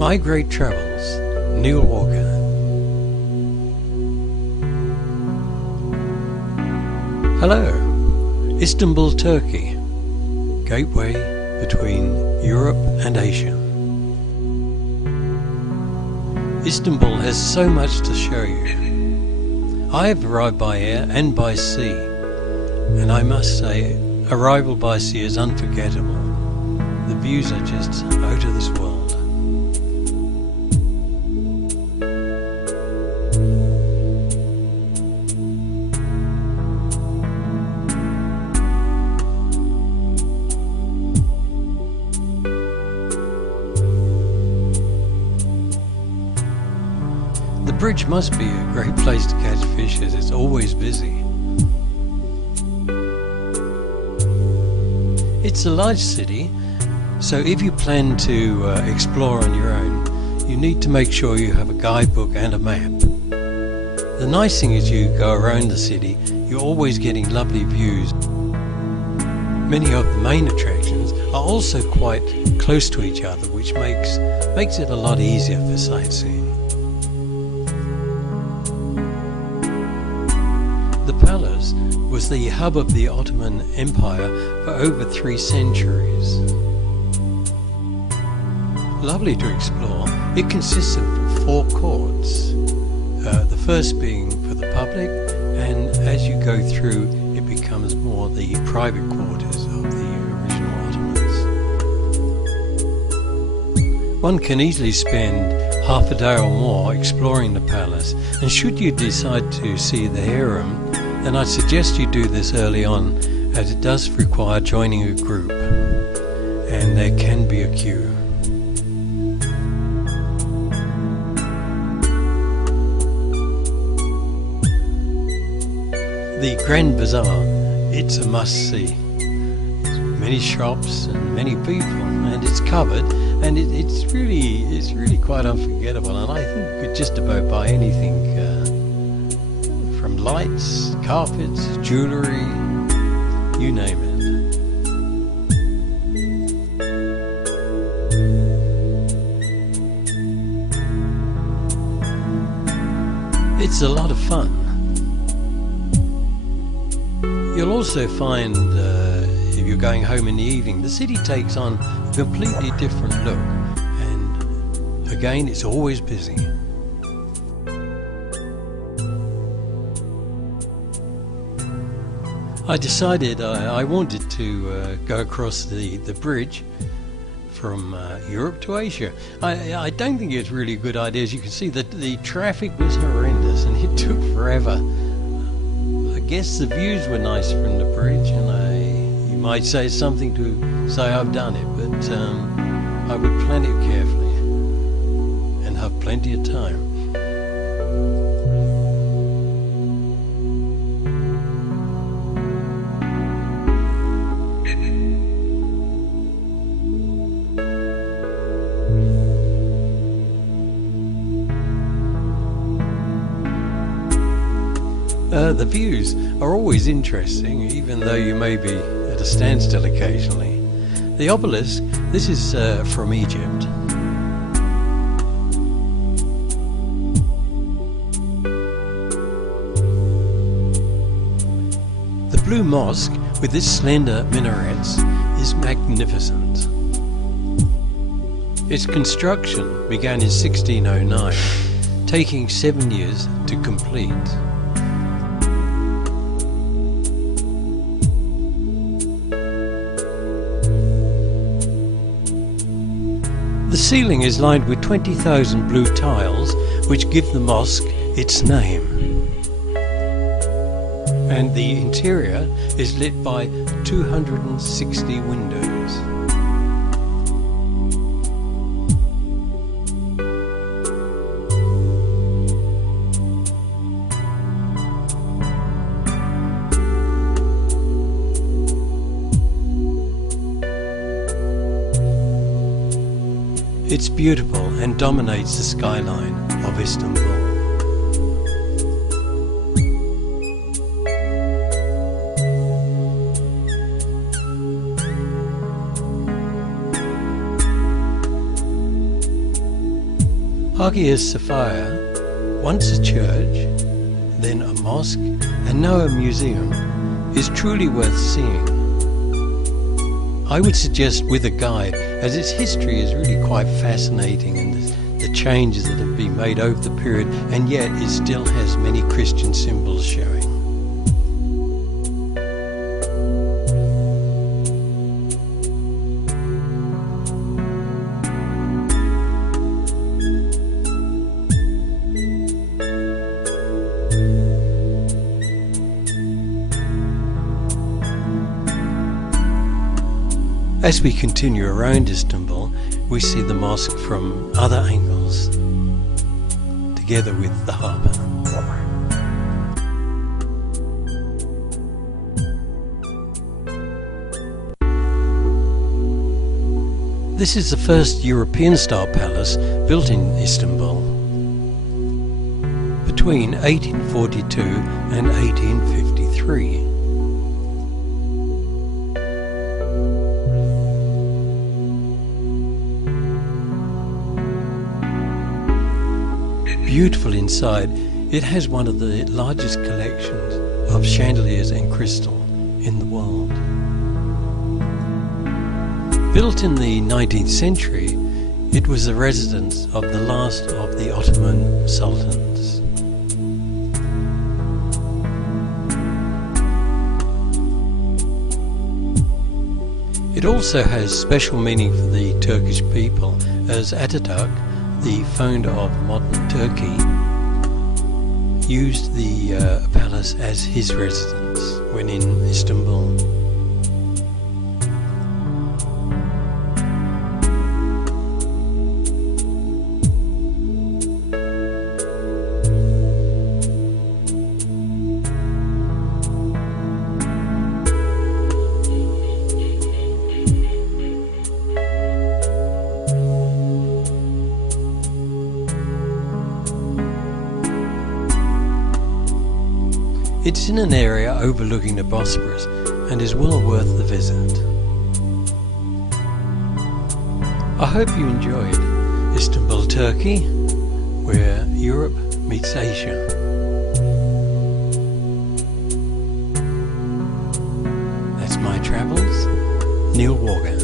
My Great Travels, Neil Walker. Hello, Istanbul, Turkey, gateway between Europe and Asia. Istanbul has so much to show you. I have arrived by air and by sea, and I must say, arrival by sea is unforgettable. The views are just out of this world. The bridge must be a great place to catch fish as it's always busy. It's a large city, so if you plan to explore on your own, you need to make sure you have a guidebook and a map. The nice thing is you go around the city, you're always getting lovely views. Many of the main attractions are also quite close to each other, which makes it a lot easier for sightseeing. The palace was the hub of the Ottoman Empire for over 3 centuries. Lovely to explore. It consists of 4 courts, the first being for the public, and as you go through it becomes more the private quarters of the original Ottomans. One can easily spend half a day or more exploring the palace, and should you decide to see the harem, then I'd suggest you do this early on, as it does require joining a group, and there can be a queue. The Grand Bazaar, it's a must-see. Many shops and many people, and it's covered, and it's really quite unforgettable, and I think you could just about buy anything, from lights, carpets, jewellery, you name it. It's a lot of fun. You'll also find, if you're going home in the evening, the city takes on a completely different look, and again, it's always busy. I decided I wanted to go across the bridge from Europe to Asia. I don't think it's really a good idea. As you can see, the traffic was horrendous and it took forever. I guess the views were nice from the bridge, and you might say something to say I've done it, but I would plan it carefully and have plenty of time. The views are always interesting, even though you may be at a standstill occasionally. The obelisk, this is from Egypt. The Blue Mosque, with its slender minarets, is magnificent. Its construction began in 1609, taking 7 years to complete. The ceiling is lined with 20,000 blue tiles, which give the mosque its name. And the interior is lit by 260 windows. It's beautiful and dominates the skyline of Istanbul. Hagia Sophia, once a church, then a mosque, and now a museum, is truly worth seeing. I would suggest with a guide, as its history is really quite fascinating, and the changes that have been made over the period, and yet it still has many Christian symbols showing. As we continue around Istanbul, we see the mosque from other angles, together with the harbour. This is the first European-style palace built in Istanbul between 1842 and 1853. Beautiful inside, it has one of the largest collections of chandeliers and crystal in the world. Built in the 19th century, it was the residence of the last of the Ottoman sultans. It also has special meaning for the Turkish people, as Ataturk, the founder of modern Turkey, used the palace as his residence when in Istanbul. It's in an area overlooking the Bosphorus and is well worth the visit. I hope you enjoyed Istanbul, Turkey, where Europe meets Asia. That's my travels, Neil Walker.